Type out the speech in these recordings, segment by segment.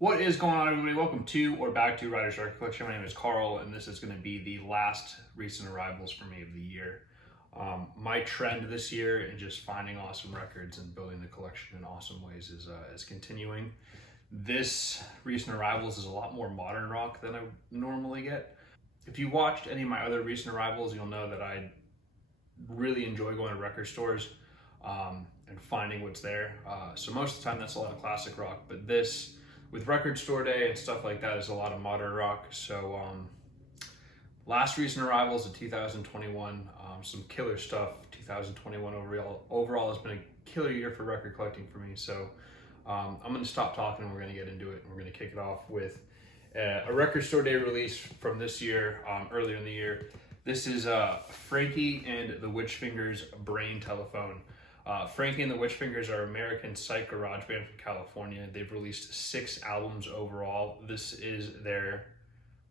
What is going on, everybody? Welcome to or back to Ryder's Record Collection. My name is Carl, and this is going to be the last recent arrivals for me of the year. My trend this year in just finding awesome records and building the collection in awesome ways is continuing. This recent arrivals is a lot more modern rock than I normally get. If you watched any of my other recent arrivals, you'll know that I really enjoy going to record stores and finding what's there. So most of the time, that's a lot of classic rock, but this, with record store day and stuff like that, is a lot of modern rock. So last recent arrivals of 2021, some killer stuff. 2021 overall has been a killer year for record collecting for me. So I'm going to stop talking and we're going to get into it. And we're going to kick it off with a record store day release from this year, earlier in the year. This is Frankie and the Witchfingers' Brain Telephone. Frankie and the Witchfingers are American psych garage band from California. They've released 6 albums overall. This is their,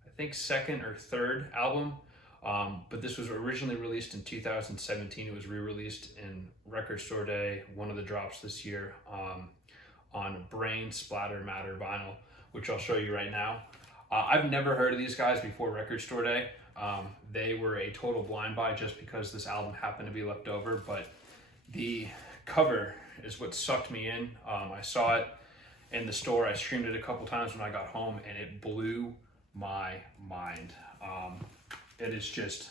I think, second or third album, but this was originally released in 2017. It was re-released in Record Store Day, one of the drops this year, on Brain Splatter Matter vinyl, which I'll show you right now. I've never heard of these guys before Record Store Day. They were a total blind buy just because this album happened to be left over, but the cover is what sucked me in. I saw it in the store. I streamed it a couple times when I got home, and it blew my mind. It is just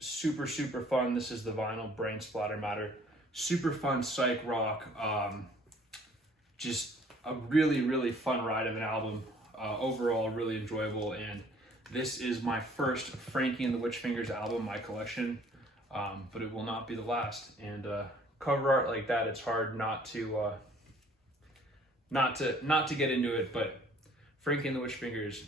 super, super fun. This is the vinyl, Brain Splatter Matter. Super fun psych rock. Just a really, really fun ride of an album. Overall, really enjoyable. And this is my first Frankie and the Witchfingers album in my collection. But it will not be the last. And cover art like that, it's hard not to get into it. But Frankie and the Witchfingers,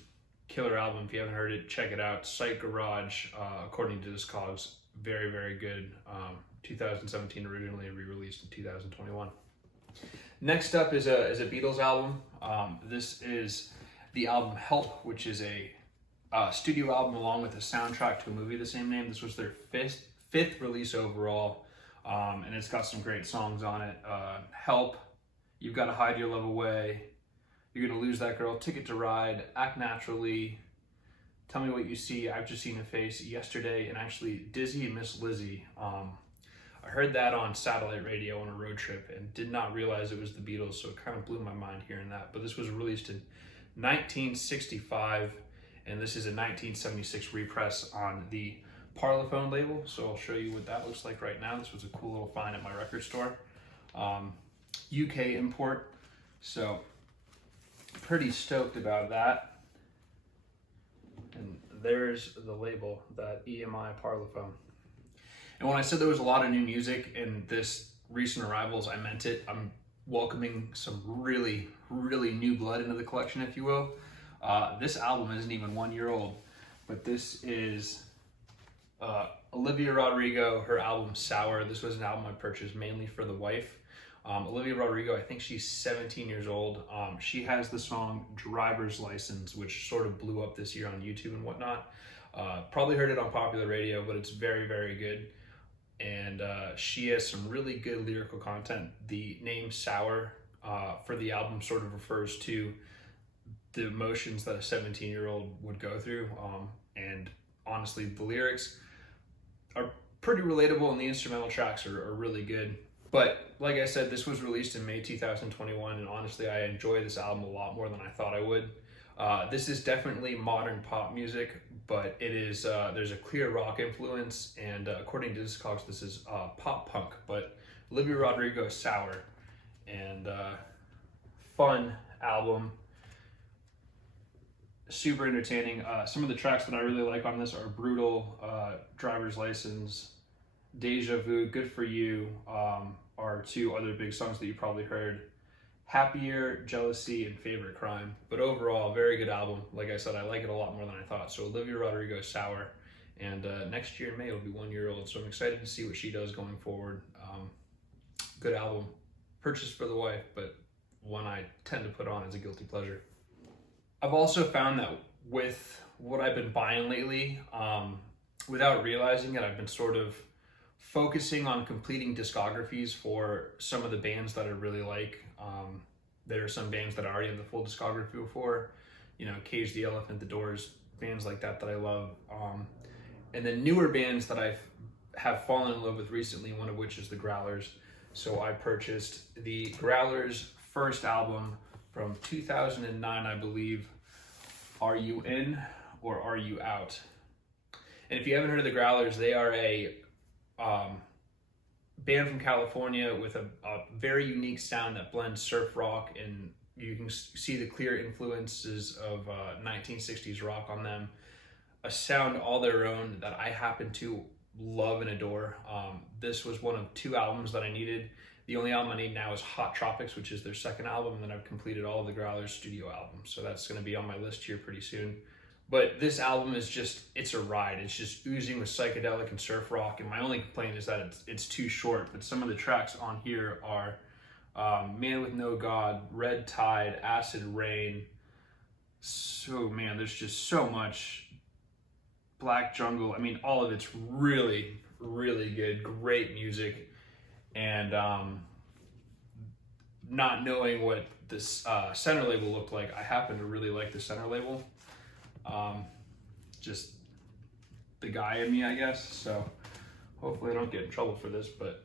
killer album. If you haven't heard it, check it out. Psych Garage, according to Discogs, very, very good. 2017 originally, re-released in 2021. Next up is a Beatles album. This is the album Help, which is a studio album along with a soundtrack to a movie of the same name. This was their fifth release overall, and it's got some great songs on it. Help, You've Got to Hide Your Love Away, You're Gonna Lose That Girl, Ticket to Ride, Act Naturally, Tell Me What You See, I've Just Seen a Face, Yesterday, and actually Dizzy and Miss Lizzie. I heard that on satellite radio on a road trip and did not realize it was the Beatles, so it kind of blew my mind hearing that. But this was released in 1965, and this is a 1976 repress on the Parlophone label, so I'll show you what that looks like right now. This was a cool little find at my record store. UK import, so pretty stoked about that. And there's the label, that EMI Parlophone. And when I said there was a lot of new music in this recent arrivals, I meant it. I'm welcoming some really, really new blood into the collection, if you will. This album isn't even 1 year old, but this is Olivia Rodrigo, her album Sour. This was an album I purchased mainly for the wife. Olivia Rodrigo, I think she's 17 years old. She has the song Driver's License, which sort of blew up this year on YouTube and whatnot. Probably heard it on popular radio, but it's very, very good. And she has some really good lyrical content. The name Sour for the album sort of refers to the emotions that a 17-year-old would go through. And honestly, the lyrics are pretty relatable and the instrumental tracks are really good. But like I said, this was released in May 2021, and honestly, I enjoy this album a lot more than I thought I would. This is definitely modern pop music, but it is there's a clear rock influence, and according to Discogs, this is pop punk. But Olivia Rodrigo, Sour, and fun album, super entertaining. Some of the tracks that I really like on this are Brutal, Driver's License, Deja Vu, Good For You, are 2 other big songs that you probably heard. Happier, Jealousy, and Favorite Crime. But overall, very good album. Like I said, I like it a lot more than I thought. So Olivia Rodrigo, Sour, and next year in May it'll be 1 year old. So I'm excited to see what she does going forward. Good album, purchased for the wife, but one I tend to put on as a guilty pleasure. I've also found that with what I've been buying lately, without realizing it, I've been sort of focusing on completing discographies for some of the bands that I really like. There are some bands that I already have the full discography for, you know, Cage the Elephant, The Doors, bands like that I love. And then newer bands that I have fallen in love with recently, one of which is the Growlers. So I purchased the Growlers' first album from 2009, I believe, Are You In or Are You Out? And if you haven't heard of the Growlers, they are a band from California with a very unique sound that blends surf rock, and you can see the clear influences of 1960s rock on them. A sound all their own that I happen to love and adore. This was one of 2 albums that I needed. The only album I need now is Hot Tropics, which is their second album, and then I've completed all of the Growlers studio albums. So that's going to be on my list here pretty soon. But this album is just, it's a ride. It's just oozing with psychedelic and surf rock. And my only complaint is that it's too short. But some of the tracks on here are Man with No God, Red Tide, Acid Rain. So, man, there's just so much. Black Jungle. I mean, all of it's really, really good. Great music. And not knowing what this center label looked like, I happen to really like the center label. Just the guy in me, I guess. So hopefully I don't get in trouble for this, but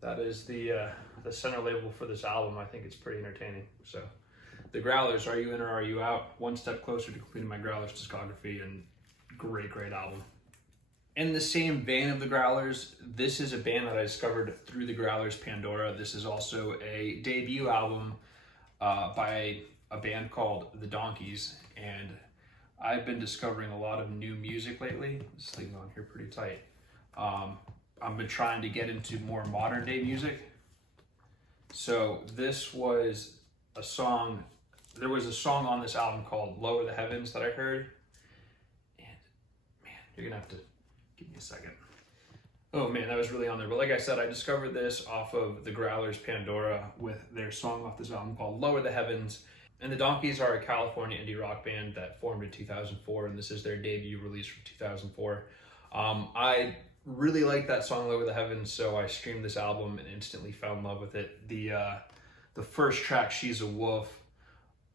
that is the center label for this album. I think it's pretty entertaining. So the Growlers, Are You In or Are You Out? One step closer to completing my Growlers discography, and great album. In the same vein of the Growlers, this is a band that I discovered through the Growlers Pandora. This is also a debut album by a band called The Donkeys, and I've been discovering a lot of new music lately. This thing's on here pretty tight. I've been trying to get into more modern day music. So this was a song, there was a song on this album called Lower the Heavens that I heard, and man, you're gonna have to give me a second. Oh man, that was really on there. But like I said, I discovered this off of the Growlers Pandora with their song off this album called Lower the Heavens. And the Donkeys are a California indie rock band that formed in 2004, and this is their debut release from 2004. I really like that song Lower the Heavens, so I streamed this album and instantly fell in love with it. The first track, She's a Wolf,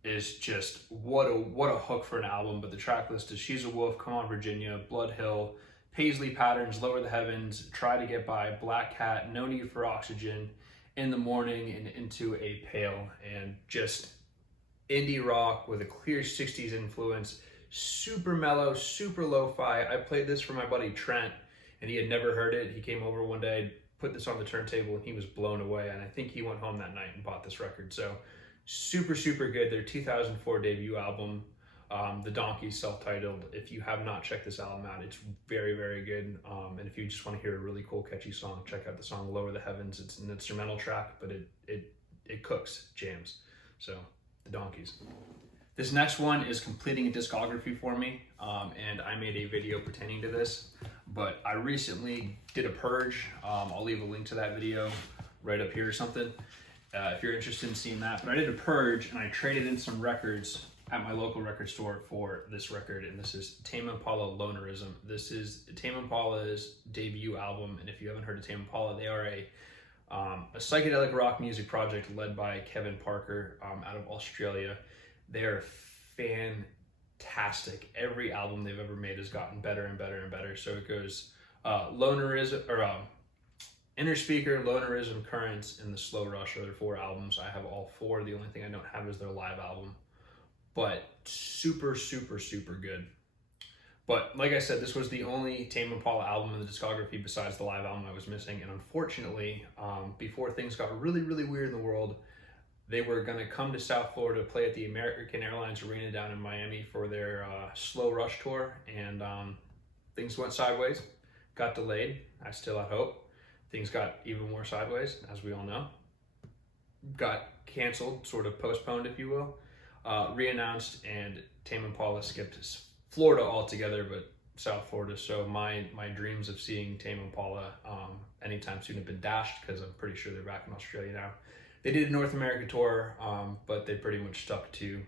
is just what a hook for an album. But the track list is She's a Wolf, Come On Virginia, Blood Hill, Paisley Patterns, Lower the Heavens, Try to Get By, Black Cat, No Need for Oxygen, In the Morning, and Into a Pail. And just indie rock with a clear 60s influence, super mellow, super lo-fi. I played this for my buddy Trent, and he had never heard it. He came over one day, put this on the turntable, and he was blown away. And I think he went home that night and bought this record. So super good. Their 2004 debut album, The Donkeys, self-titled. If you have not checked this album out, it's very good. And if you just want to hear a really cool, catchy song, check out the song Lower the Heavens. It's an instrumental track, but it cooks, jams. So the Donkeys. This next one is completing a discography for me, and I made a video pertaining to this, but I recently did a purge. I'll leave a link to that video right up here or something if you're interested in seeing that. But I did a purge, and I traded in some records at my local record store for this record, and this is Tame Impala Lonerism. This is Tame Impala's debut album, and if you haven't heard of Tame Impala, they are a psychedelic rock music project led by Kevin Parker out of Australia. They're fantastic. Every album they've ever made has gotten better and better. So it goes Lonerism, or Inner Speaker, Lonerism, Currents, and The Slow Rush are their 4 albums. I have all 4. The only thing I don't have is their live album. But super good. But like I said, this was the only Tame Impala album in the discography besides the live album I was missing. And unfortunately, before things got really weird in the world, they were going to come to South Florida to play at the American Airlines Arena down in Miami for their Slow Rush tour. And things went sideways, got delayed. I still had hope. Things got even more sideways, as we all know. Got canceled, sort of postponed, if you will. Reannounced, and Tame Impala skipped Florida altogether, but South Florida. So my dreams of seeing Tame Impala anytime soon have been dashed, because I'm pretty sure they're back in Australia now. They did a North America tour, but they pretty much stuck to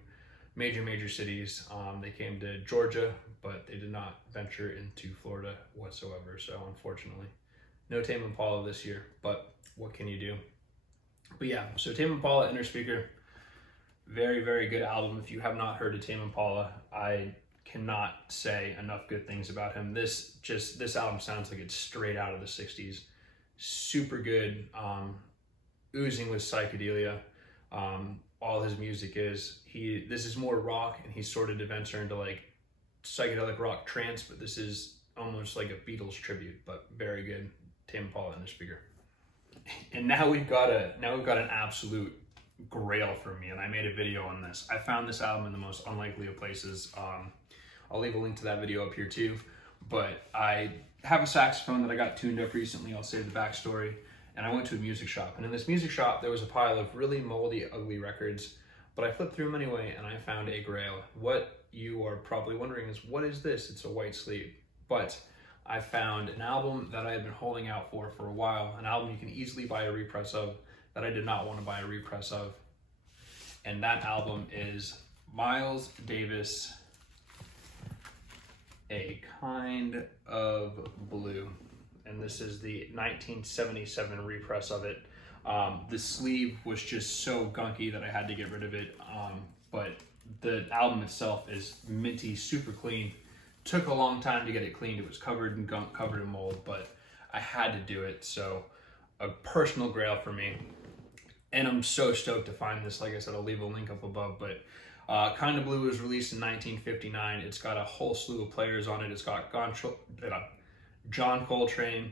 major cities. They came to Georgia, but they did not venture into Florida whatsoever. So unfortunately, no Tame Impala this year, but what can you do? But yeah, so Tame Impala, Inner Speaker, very, very good album. If you have not heard of Tame Impala, I cannot say enough good things about him. This album sounds like it's straight out of the 60s. Super good, oozing with psychedelia. All his music is. This is more rock, and he sort of venture into like psychedelic rock trance, but this is almost like a Beatles tribute, but very good. Tame Impala, Inner Speaker. And now we've got an absolute grail for me, and I made a video on this. I found this album in the most unlikely of places. I'll leave a link to that video up here too. But I have a saxophone that I got tuned up recently. I'll save the backstory. And I went to a music shop, and in this music shop there was a pile of really moldy, ugly records. But I flipped through them anyway, and I found a grail. What you are probably wondering is, what is this? It's a white sleeve. But I found an album that I had been holding out for a while, an album you can easily buy a repress of that I did not want to buy a repress of. And that album is Miles Davis, A Kind of Blue. And this is the 1977 repress of it. The sleeve was just so gunky that I had to get rid of it. But the album itself is minty, super clean. Took a long time to get it cleaned. It was covered in gunk, covered in mold, but I had to do it. So a personal grail for me. And I'm so stoked to find this. Like I said, I'll leave a link up above, but Kind of Blue was released in 1959. It's got a whole slew of players on it. It's got John Coltrane,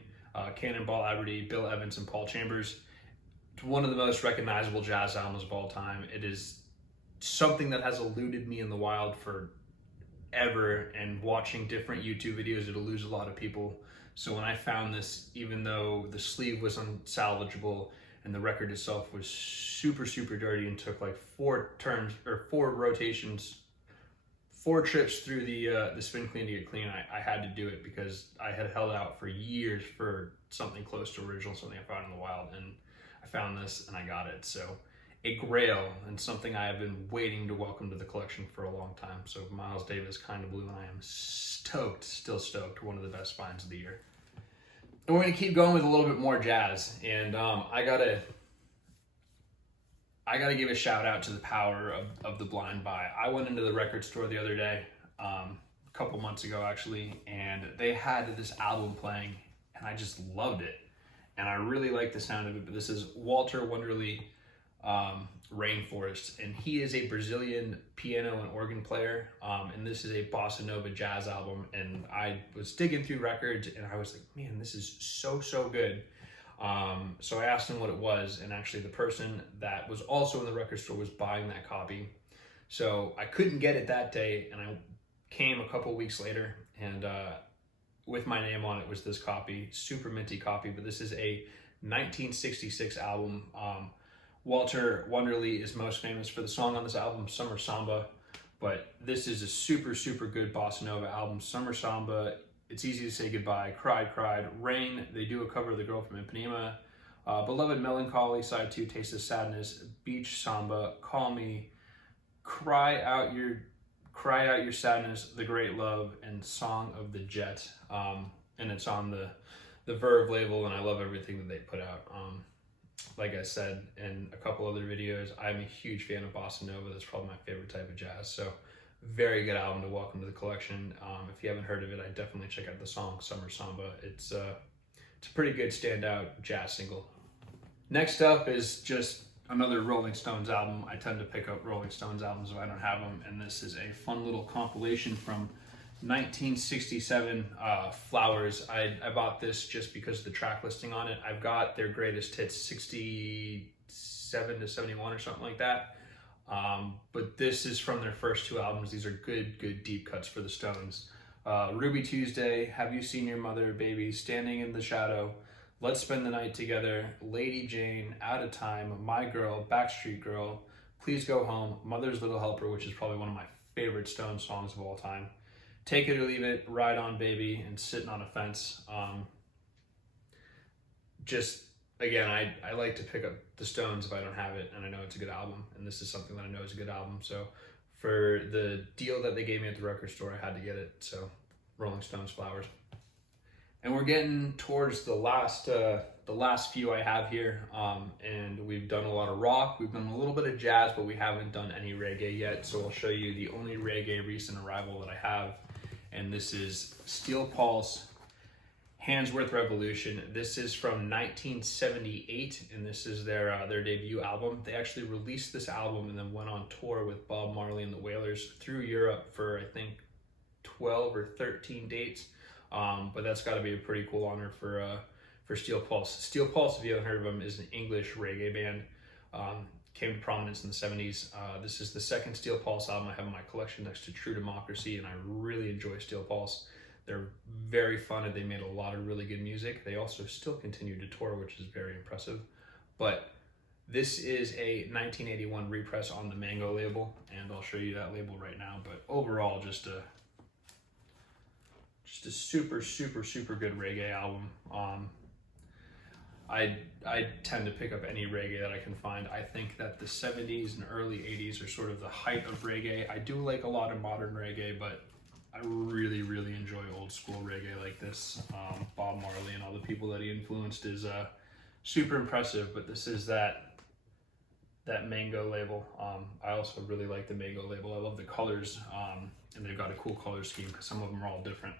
Cannonball Adderley, Bill Evans, and Paul Chambers. It's one of the most recognizable jazz albums of all time. It is something that has eluded me in the wild for ever, and watching different YouTube videos, it eludes a lot of people. So when I found this, even though the sleeve was unsalvageable and the record itself was super, super dirty and took like 4 rotations, 4 trips through the spin clean to get clean, I had to do it because I had held out for years for something close to original, something I found in the wild, and I found this and I got it. So a grail, and something I have been waiting to welcome to the collection for a long time. So Miles Davis, Kind of Blue, and I am stoked, still stoked, one of the best finds of the year. And we're gonna keep going with a little bit more jazz, and I gotta give a shout out to the power of the blind buy. I went into the record store the other day, a couple months ago actually, and they had this album playing, and I just loved it. And I really like the sound of it, but this is Walter Wonderly, Rainforest, and he is a Brazilian piano and organ player, and this is a bossa nova jazz album. And I was digging through records, and I was like, man, this is so good. So I asked him what it was, and actually the person that was also in the record store was buying that copy. So I couldn't get it that day, and I came a couple weeks later, and with my name on it was this copy, super minty copy, but this is a 1966 album. Walter Wonderly is most famous for the song on this album, Summer Samba, but this is a super, super good bossa nova album. Summer Samba, It's Easy to Say Goodbye, Cried, Rain, they do a cover of The Girl from Ipanema, Beloved Melancholy, Side 2, Taste of Sadness, Beach Samba, Call Me, Cry Out Your Sadness, The Great Love, and Song of the Jet. And it's on the Verve label, and I love everything that they put out. Like I said in a couple other videos, I'm a huge fan of bossa nova. That's probably my favorite type of jazz. So very good album to welcome to the collection. If you haven't heard of it, I'd definitely check out the song Summer Samba. It's a pretty good standout jazz single. Next up is just another Rolling Stones album. I tend to pick up Rolling Stones albums if I don't have them, and this is a fun little compilation from 1967, Flowers. I bought this just because of the track listing on it. I've got their greatest hits, 67 to 71 or something like that. But this is from their first 2 albums. These are good deep cuts for the Stones. Ruby Tuesday, Have You Seen Your Mother, Baby, Standing in the Shadow, Let's Spend the Night Together, Lady Jane, Out of Time, My Girl, Backstreet Girl, Please Go Home, Mother's Little Helper, which is probably one of my favorite Stones songs of all time, Take It or Leave It, Ride On Baby, and Sitting on a Fence. Just, again, I like to pick up the Stones if I don't have it, and I know it's a good album, and this is something that I know is a good album. So for the deal that they gave me at the record store, I had to get it. So Rolling Stones, Flowers. And we're getting towards the last few I have here, and we've done a lot of rock, we've done a little bit of jazz, but we haven't done any reggae yet. So I'll show you the only reggae recent arrival that I have, and this is Steel Pulse, Handsworth Revolution. This is from 1978, and this is their debut album. They actually released this album and then went on tour with Bob Marley and the Wailers through Europe for, I think, 12 or 13 dates. But that's got to be a pretty cool honor for Steel Pulse. Steel Pulse, if you haven't heard of them, is an English reggae band. Came to prominence in the 70s. This is the second Steel Pulse album I have in my collection next to True Democracy, and I really enjoy Steel Pulse. They're very fun, and they made a lot of really good music. They also still continue to tour, which is very impressive. But this is a 1981 repress on the Mango label, and I'll show you that label right now. But overall, just a super, super, super good reggae album. I tend to pick up any reggae that I can find. I think that the 70s and early 80s are sort of the height of reggae. I do like a lot of modern reggae, but I really, really enjoy old school reggae like this. Bob Marley and all the people that he influenced is super impressive, but this is that Mango label. I also really like the Mango label. I love the colors, and they've got a cool color scheme because some of them are all different.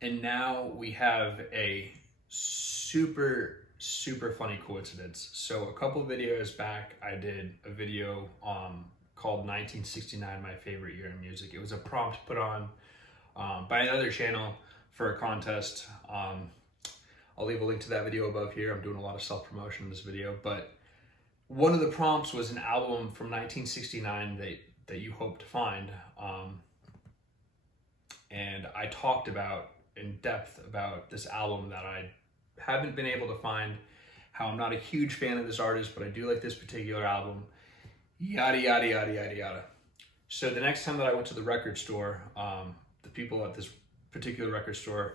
And now we have a super, super funny coincidence. So a couple of videos back, I did a video called 1969, My Favorite Year in Music. It was a prompt put on by another channel for a contest. I'll leave a link to that video above here. I'm doing a lot of self-promotion in this video, but one of the prompts was an album from 1969 that you hope to find. And I talked about in depth about this album that I haven't been able to find, how I'm not a huge fan of this artist, but I do like this particular album, yada, yada, yada, yada, yada. So the next time that I went to the record store, the people at this particular record store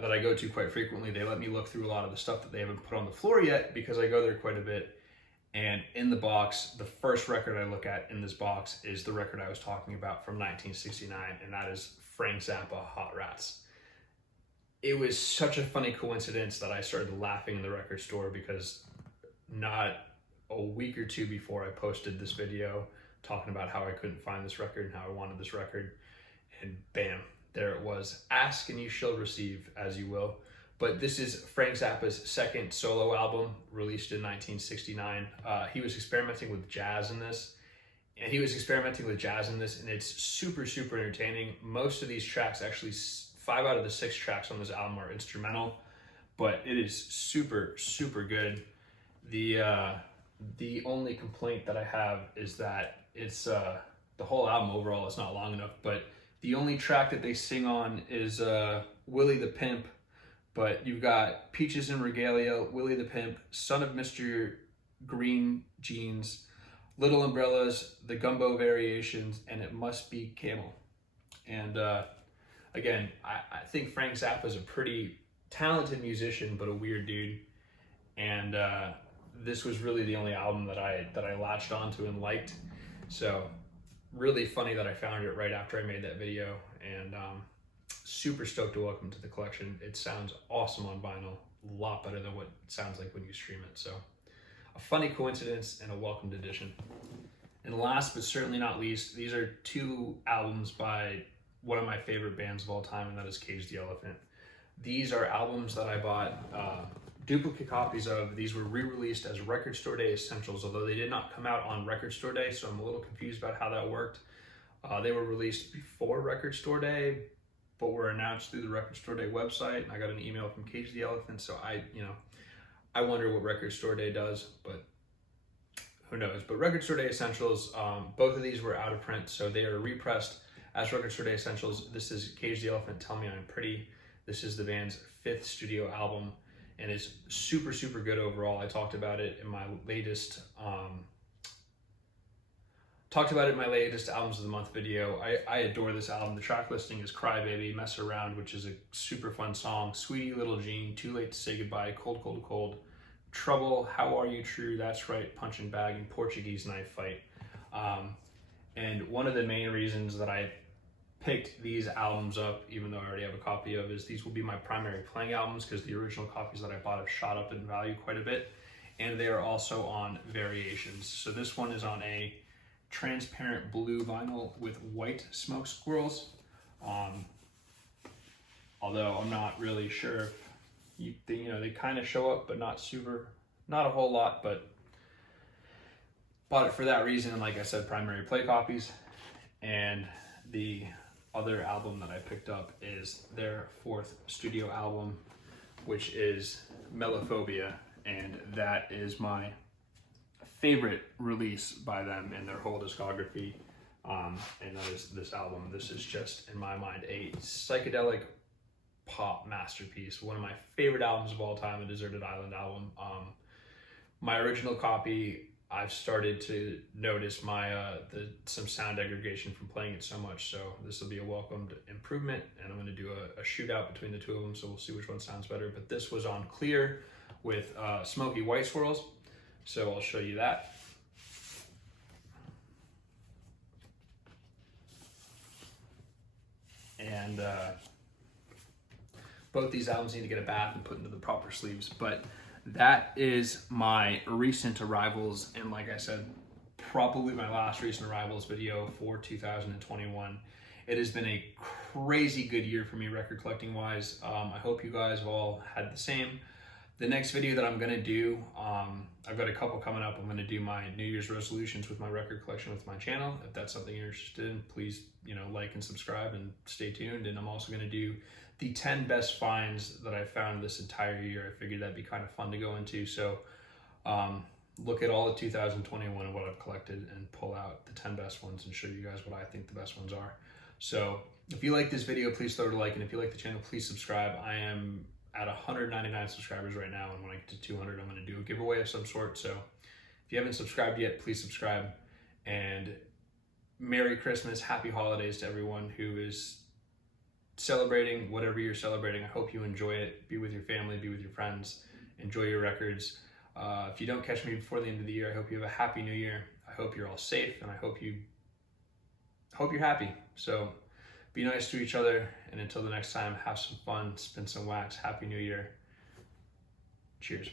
that I go to quite frequently, they let me look through a lot of the stuff that they haven't put on the floor yet, because I go there quite a bit. And in the box, the first record I look at in this box is the record I was talking about from 1969, and that is Frank Zappa, Hot Rats. It was such a funny coincidence that I started laughing in the record store, because not a week or two before I posted this video talking about how I couldn't find this record and how I wanted this record, and bam, there it was. Ask and you shall receive, as you will. But this is Frank Zappa's second solo album, released in 1969. He was experimenting with jazz in this, and it's super, super entertaining. Most of these tracks, actually 5 out of the 6 tracks on this album, are instrumental, but it is super, super good. The only complaint that I have is that it's the whole album overall is not long enough, but the only track that they sing on is Willie the Pimp. But you've got Peaches and Regalia, Willie the Pimp, Son of Mr. Green Jeans, Little Umbrellas, The Gumbo Variations, and It Must Be Camel. And again, I think Frank Zappa is a pretty talented musician, but a weird dude. And this was really the only album that I latched onto and liked. So really funny that I found it right after I made that video, and super stoked to welcome to the collection. It sounds awesome on vinyl, a lot better than what it sounds like when you stream it. So a funny coincidence and a welcomed addition. And last but certainly not least, these are 2 albums by one of my favorite bands of all time, and that is Cage the Elephant. These are albums that I bought duplicate copies of. These were re-released as Record Store Day Essentials, although they did not come out on Record Store Day, so I'm a little confused about how that worked. They were released before Record Store Day, but were announced through the Record Store Day website, and I got an email from Cage the Elephant, so I wonder what Record Store Day does, but who knows. But Record Store Day Essentials, both of these were out of print, so they are repressed as Record Store Day Essentials. This is Cage the Elephant, Tell Me I'm Pretty. This is the band's 5th studio album, and it's super, super good overall. I talked about it in my latest Albums of the Month video. I adore this album. The track listing is Cry Baby, Mess Around, which is a super fun song, Sweetie Little Jean, Too Late to Say Goodbye, Cold, Cold, Cold, Trouble, How Are You True, That's Right, Punch and Bag, and Portuguese Knife Fight. And one of the main reasons that I picked these albums up, even though I already have a copy of, is these will be my primary playing albums because the original copies that I bought have shot up in value quite a bit, and they are also on variations. So this one is on a transparent blue vinyl with white smoke squirrels. Although I'm not really sure if they kind of show up, but not a whole lot, but bought it for that reason. And like I said, primary play copies. And the other album that I picked up is their 4th studio album, which is Melophobia, and that is my favorite release by them in their whole discography. And that is this album. This is just, in my mind, a psychedelic pop masterpiece. One of my favorite albums of all time, a Deserted Island album. My original copy, I've started to notice some sound degradation from playing it so much, so this will be a welcomed improvement, and I'm going to do a shootout between the two of them, so we'll see which one sounds better. But this was on clear with smoky white swirls, so I'll show you that. And both these albums need to get a bath and put into the proper sleeves, but that is my recent arrivals, and like I said, probably my last recent arrivals video for 2021. It has been a crazy good year for me record collecting wise. I hope you guys have all had the same. The next video that I'm gonna do, I've got a couple coming up. I'm gonna do my New Year's resolutions with my record collection with my channel. If that's something you're interested in, please like and subscribe and stay tuned. And I'm also gonna do the 10 best finds that I found this entire year. I figured that'd be kind of fun to go into. So look at all of 2021 and what I've collected and pull out the 10 best ones and show you guys what I think the best ones are. So if you like this video, please throw it a like. And if you like the channel, please subscribe. I am at 199 subscribers right now. And when I get to 200, I'm gonna do a giveaway of some sort. So if you haven't subscribed yet, please subscribe. And Merry Christmas, Happy Holidays to everyone who is celebrating whatever you're celebrating. I hope you enjoy it. Be with your family, be with your friends, enjoy your records. If you don't catch me before the end of the year, I hope you have a happy new year. I hope you're all safe, and I hope you're happy. So be nice to each other, and until the next time, have some fun, spin some wax. Happy New Year. Cheers.